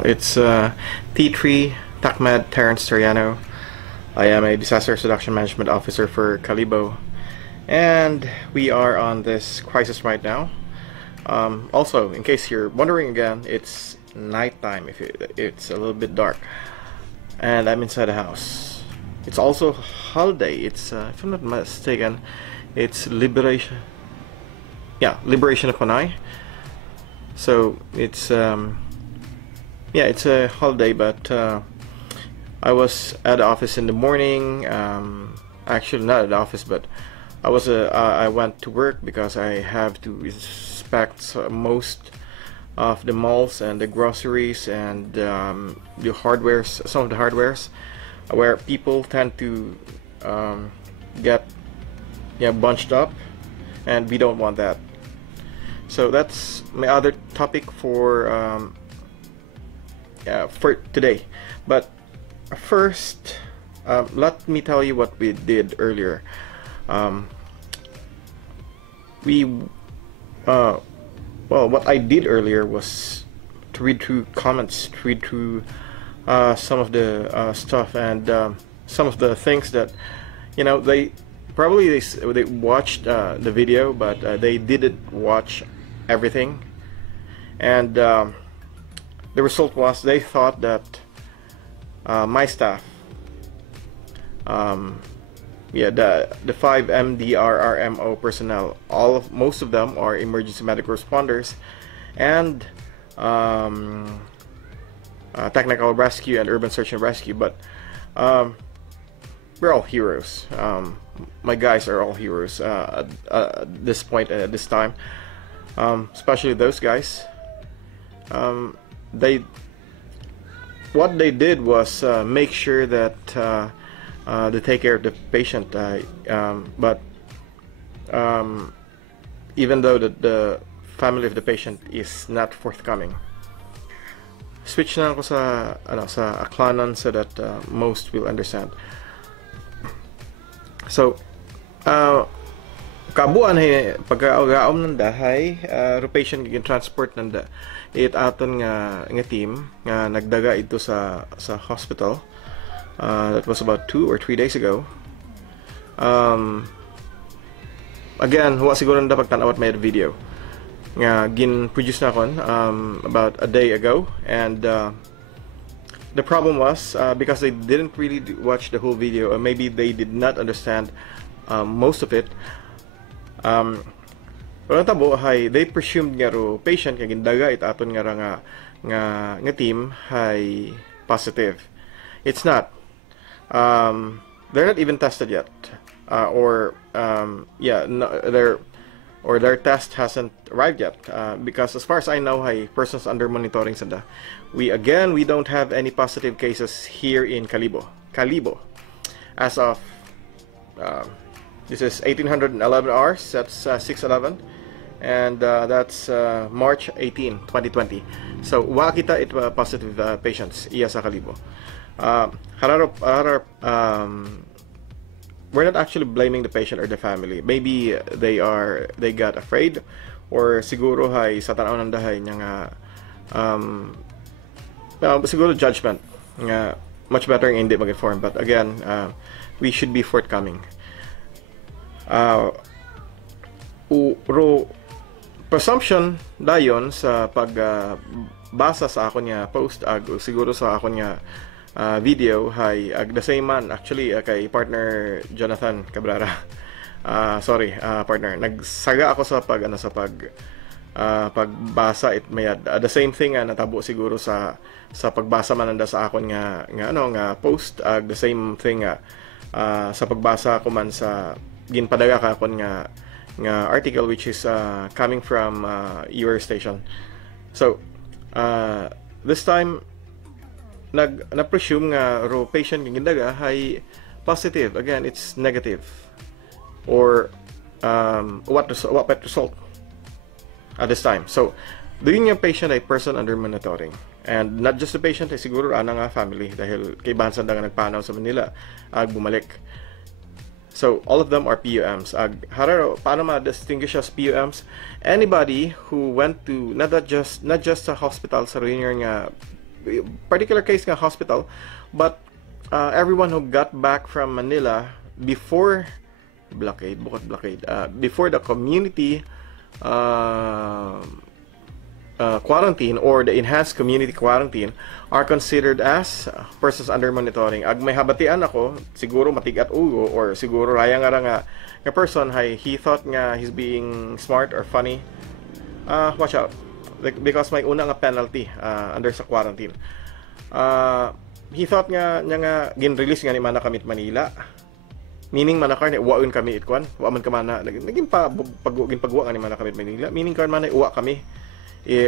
It's T3 Takmed Terrence Toriano. I am a Disaster Reduction Management Officer for Kalibo, and we are on this crisis right now. Also, in case you're wondering again, it's nighttime. It's a little bit dark, and I'm inside the house. It's also holiday. It's if I'm not mistaken, it's Liberation. Yeah, Liberation of Panay. So it's yeah, it's a holiday, but I was at the office in the morning. Actually, not at the office, but I went to work because I have to inspect most of the malls and the groceries and the hardwares, some of the hardwares, where people tend to get bunched up, and we don't want that. So that's my other topic for today. But first, let me tell you what we did earlier. What I did earlier was to read through comments, to read through some of the stuff, and some of the things that they watched the video, but they didn't watch everything, and the result was they thought that my staff, the 5 MDRRMO personnel, most of them are emergency medical responders and technical rescue and urban search and rescue, but we're all heroes. My guys are all heroes at this point and at this time, especially those guys. What they did was make sure that they take care of the patient, but even though the family of the patient is not forthcoming. Switch na ako sa Aklanon so that most will understand. So kabuan hay pagkaugaom nanda hay patient gigin transport nanda it aton nga team nga nagdaga ito sa hospital. That was about 2 or 3 days ago. Again, huwa siguro nanda pagtanawat may video nga gin-produce na kon about a day ago, and the problem was because they didn't really watch the whole video, or maybe they did not understand most of it. Tabo hay they presumed nga ro patient nga gindaga it aton nga team hay positive. It's not. They're not even tested yet, their test hasn't arrived yet, because as far as I know, hay persons under monitoring sanda. We don't have any positive cases here in Kalibo as of this is 1811 hours. That's 6:11, and that's March 18, 2020. So wa kita it positive patients iya sa Kalibo. We're not actually blaming the patient or the family. Maybe they got afraid, or siguro hay sa tanaw nanda hay nga siguro judgment nga much better nga hindi mag-inform. But again, we should be forthcoming. Presumption dayon sa pagbasa sa akon nga post siguro sa akon nga video hay the same man actually kay partner Jonathan Cabrera. Partner, nagsaga ako sa pagbasa it mayad the same thing natabo siguro sa pagbasa man nanda sa akon nga post the same thing sa pagbasa ko man sa ginpadaga ka akon nga article, which is coming from your station. So this time na-presume nga ro patient ng gindaga hay positive. Again, it's negative, or what result at this time. So doon yung patient ay person under monitoring, and not just the patient ay siguro ana nga family, dahil kay bahansan nga nagpanaw sa Manila bumalik. So all of them are PUMs. Paano ma-distinguish as PUMs? Anybody who went to not just sa hospital sa reunion nga particular case nga hospital, but everyone who got back from Manila before before the community quarantine or the enhanced community quarantine are considered as persons under monitoring. Ag may habatian ako, siguro matigat ugo or siguro raya nga person he thought nga he's being smart or funny. Watch out, because may una nga penalty under sa quarantine. He thought nga gin-release nga ni mana kamit Manila. Meaning manakar ni uwaon kami itkuan, wa man ka mana naging pagwa nga ni mana kamit Manila. Meaning kan mana uwa kami.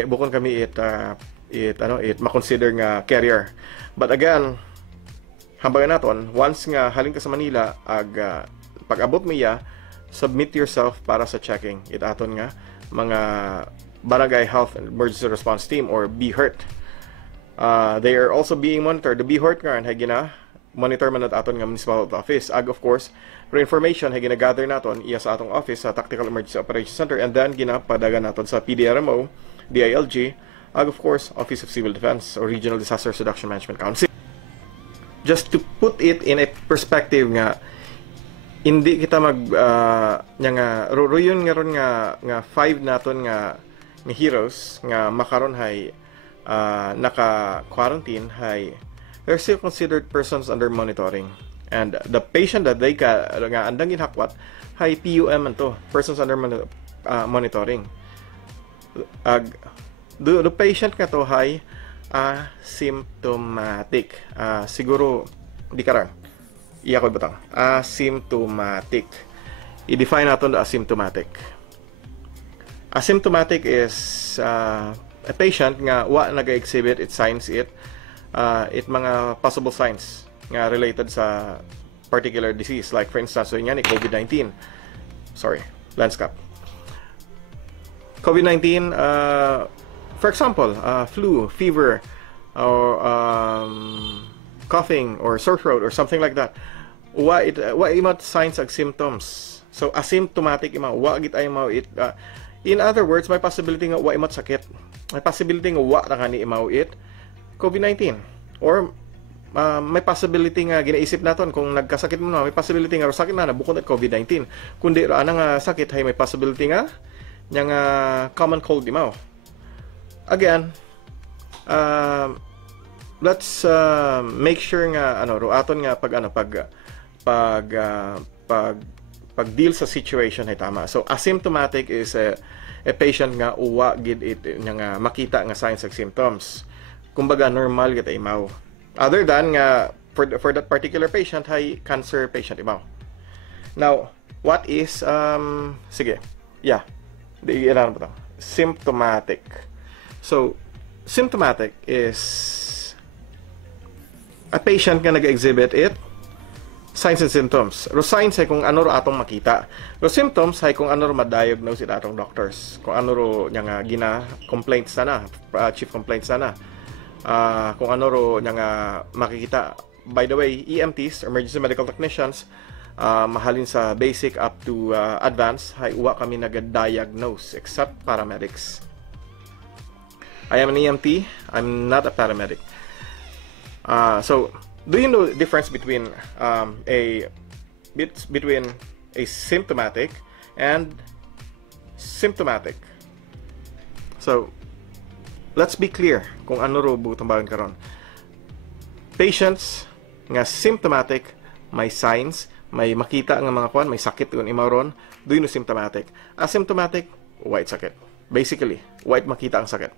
Bukon kami it makonsider nga carrier. But again, hambagan naton, once nga halin ka sa Manila, pag-abot mo submit yourself para sa checking. Itaton nga mga Barangay Health and Emergency Response Team or BHERT. They are also being monitored. The BHERT nga monitor man aton nga municipal office. Of course, for information gina-gather naton iya sa atong office sa Tactical Emergency Operations Center, and then ginapadagan naton sa PDRMO, DILG, of course, Office of Civil Defense or Regional Disaster Reduction Management Council. Just to put it in a perspective nga, hindi kita ruyon nga ron nga 5 naton nga heroes nga makaron naka-quarantine they're still considered persons under monitoring. And the patient that they nga andang ginhakwat PUM man to, persons under monitoring. The patient nga to asymptomatic. Siguro di karang iya ko batang asymptomatic. I-define natin the asymptomatic. Asymptomatic is a patient nga wa naga-exhibit it signs it mga possible signs nga related sa particular disease, like for instance so yan COVID-19. Landscape. COVID-19, for example, flu, fever, or coughing, or sore throat, or something like that. Wa imat signs ag symptoms. So asymptomatic ima wa git ay mao it. In other words, may possibility nga wa imat sakit. May possibility nga wa ra kani imaw it COVID-19, or may possibility nga ginaisip naton kung nagkasakit mo na, may possibility nga sakit na bukod at COVID-19. Kundi ra nga sakit may possibility nga nga common cold imaw. Again, let's make sure nga aton nga pag deal sa situation ay tama. So asymptomatic is a patient nga uwa gid it nga makita nga signs and symptoms. Kumbaga normal gid imaw. Other than nga for that particular patient cancer patient imaw. Now, what is symptomatic. So symptomatic is a patient nga nag-exhibit it signs and symptoms. Ro signs kung ano ro atong makita. Ro symptoms kung ano ro ma-diagnose it atong doctors. Kung ano ro nga complaints na chief complaints na. Kung ano ro nga makikita. By the way, EMTs, emergency medical technicians, mahalin sa basic up to advanced, uwa kami nag-diagnose except paramedics. I am an EMT. I'm not a paramedic. So, do you know the difference between between a symptomatic and symptomatic? So, let's be clear kung ano ro butang bagan karon. Patients nga symptomatic, may signs, may makita nga mga kwan, may sakit kung imaw ron, do you know symptomatic? Asymptomatic, white sakit. Basically, white makita ang sakit.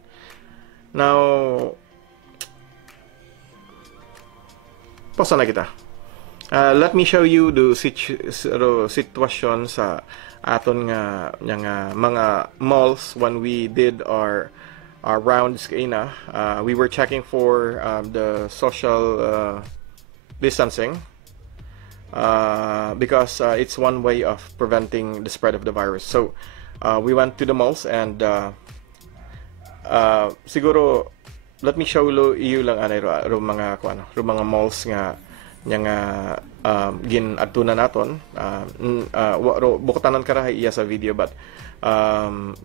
Now, posa na kita. Let me show you the situation sa aton nga mga malls when we did our rounds kaina. We were checking for the social distancing because it's one way of preventing the spread of the virus. So we went to the malls and siguro let me show you lang ro mga malls nga nga gin adtuna naton bukutanan kara iya sa video, but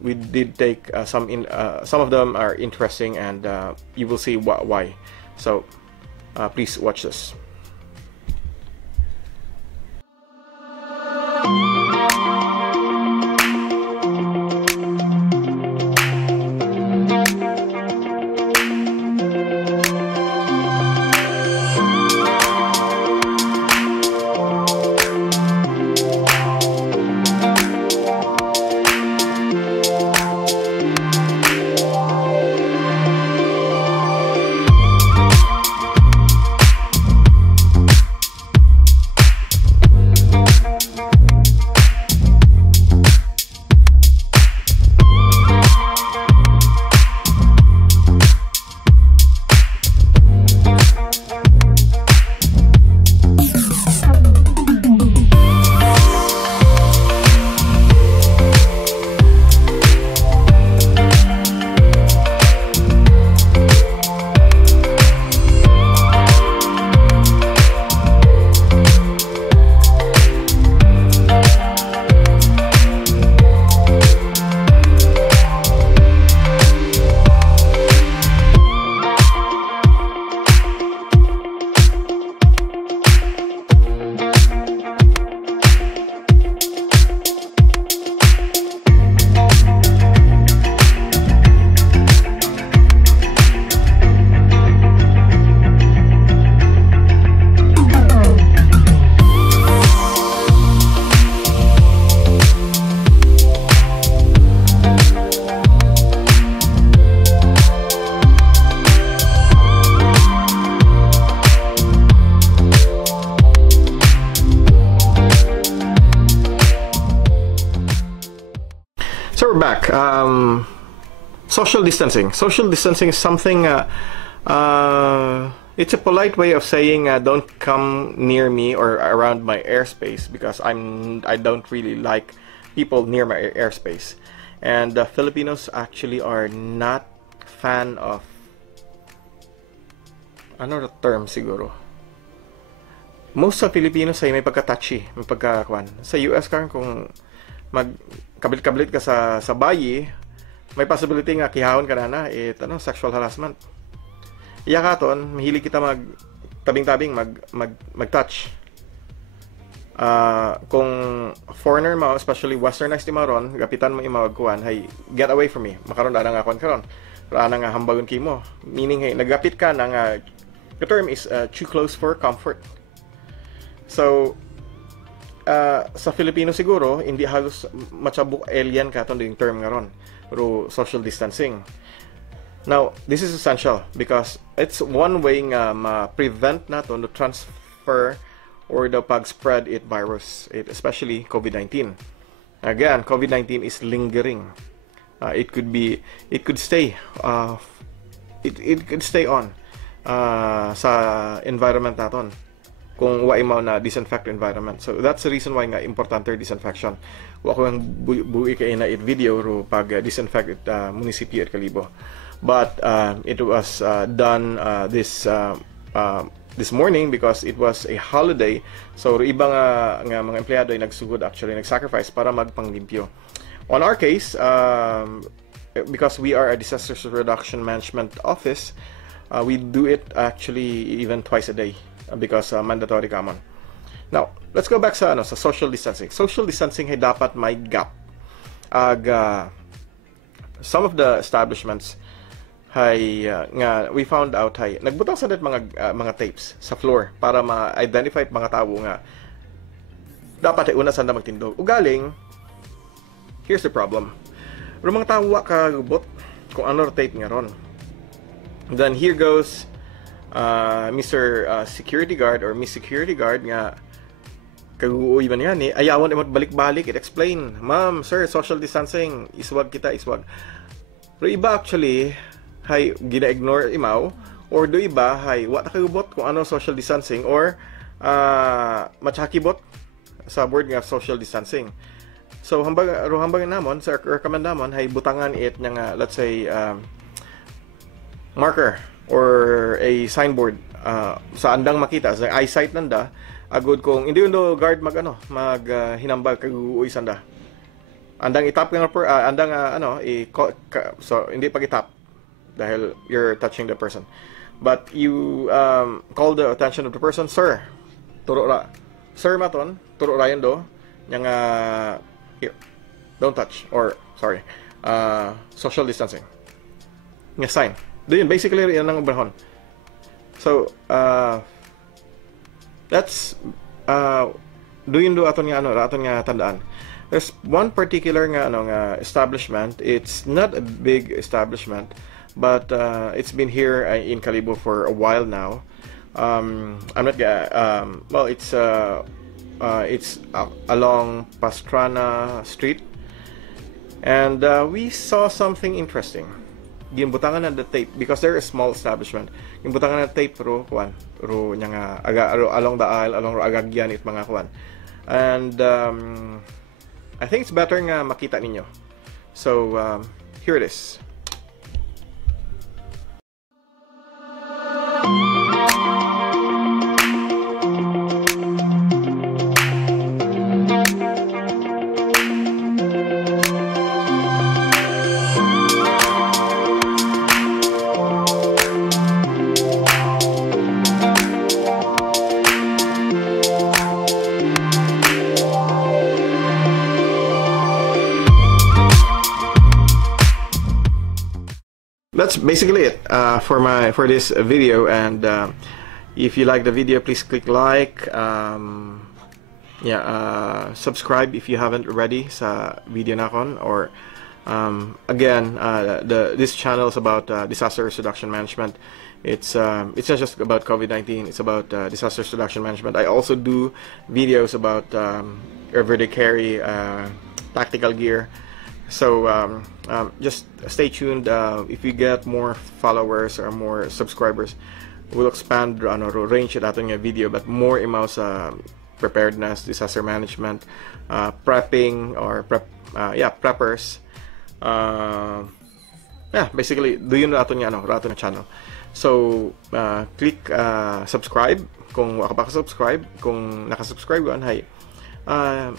we did take some of them are interesting, and you will see why. So please watch this. So we're back. Social distancing. Social distancing is something, it's a polite way of saying don't come near me or around my airspace, because I don't really like people near my airspace. And Filipinos actually are not fan of, ano the term siguro? Most sa Filipinos ay may pagka-touchy, may pagka-kwan. Sa US kung magkablit-kablit ka sa bayi, may possibility nga kihawon ka na sexual harassment. Iya katon, mahilig kita tabing-tabing mag-touch. Kung foreigner mo, especially westernized ti maron, gapitan mo imawagkuan, hey, get away from me. Makaron ana nga kon karon. Ana nga hambagon kimo. Meaning hey, nagapit ka na nga, the term is too close for comfort. So sa Filipino siguro hindi halos matsabuk alien katon yung term ngaron, pero social distancing. Now, this is essential because it's one way nga ma-prevent naton the transfer or the pag-spread it virus, especially COVID-19. Again, COVID-19 is lingering. It could stay it could stay on sa environment naton kung wa imaw na disinfect environment. So that's the reason why nga importante disinfection. Wa ko ang buhi kay na it video ro pag disinfect it munisipyo at Kalibo. But it was done this morning because it was a holiday. So iba nga mga empleyado ay nagsugod, actually nagsacrifice para magpanglimpyo. On our case, because we are a disaster reduction management office, we do it actually even twice a day because mandatory common. Now, let's go back sa social distancing. Social distancing ay dapat may gap. Some of the establishments nga we found out nagbutang sa mga tapes sa floor para ma-identify mga tao nga dapat ay una sanda magtindog. Ugaling, here's the problem. Pero mga tao ka gubot kung ano tape nga ron. Then here goes Mr. Security Guard or Miss Security Guard nga kaguuy man yan ayawan balik-balik explain, ma'am, sir, social distancing, iswag kita, iswag. Pero iba actually hay gina-ignore imaw, or do iba hay wa ta kagubot kung ano social distancing, or matchakibot sa word nga social distancing. So hambang namon sa recommend namon hay butangan it nga let's say marker or a signboard sa andang makita sa eyesight nanda agud kung hindi undo guard mag hinambal kag uuy sanda andang itap nga andang so hindi pag itap dahil you're touching the person, but you call the attention of the person, sir, turo ra, sir maton, turo ra yun do yang here, don't touch, or sorry, social distancing nga sign do yun, basically yan ang brahon. So that's do yun do aton nga tandaan. There's one particular nga establishment. It's not a big establishment, but it's been here in Kalibo for a while now. I'm not well, it's along Pastrana Street, and we saw something interesting. Ginbutangan na the tape because they're a small establishment. Ginbutangan na tape ro nya along the aisle, along agagyan it mga kuan. And I think it's better nga makita ninyo. So here it is. That's basically it for this video, and if you like the video, please click like, subscribe if you haven't already sa video nakon, or again, this channel is about disaster reduction management. It's not just about COVID-19, it's about disaster reduction management. I also do videos about everyday carry, tactical gear. So just stay tuned. If we get more followers or more subscribers, we'll expand range at ating video, but more imaw sa preparedness, disaster management, prepping, or preppers. Basically do yun ato nga channel. So click subscribe kung wala pa subscribe. Kung nakasubscribe ka, hay,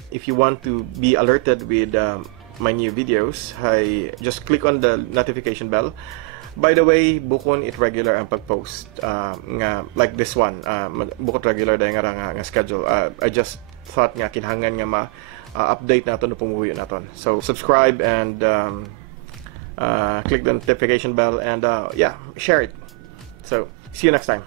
if you want to be alerted with my new videos, hay, just click on the notification bell. By the way, bukon it regular ang pag-post nga like this one, bukod regular dahil nga schedule. I just thought nga kinhangan nga ma-update natin no pumuwi natin. So subscribe and click the notification bell, and share it. So see you next time.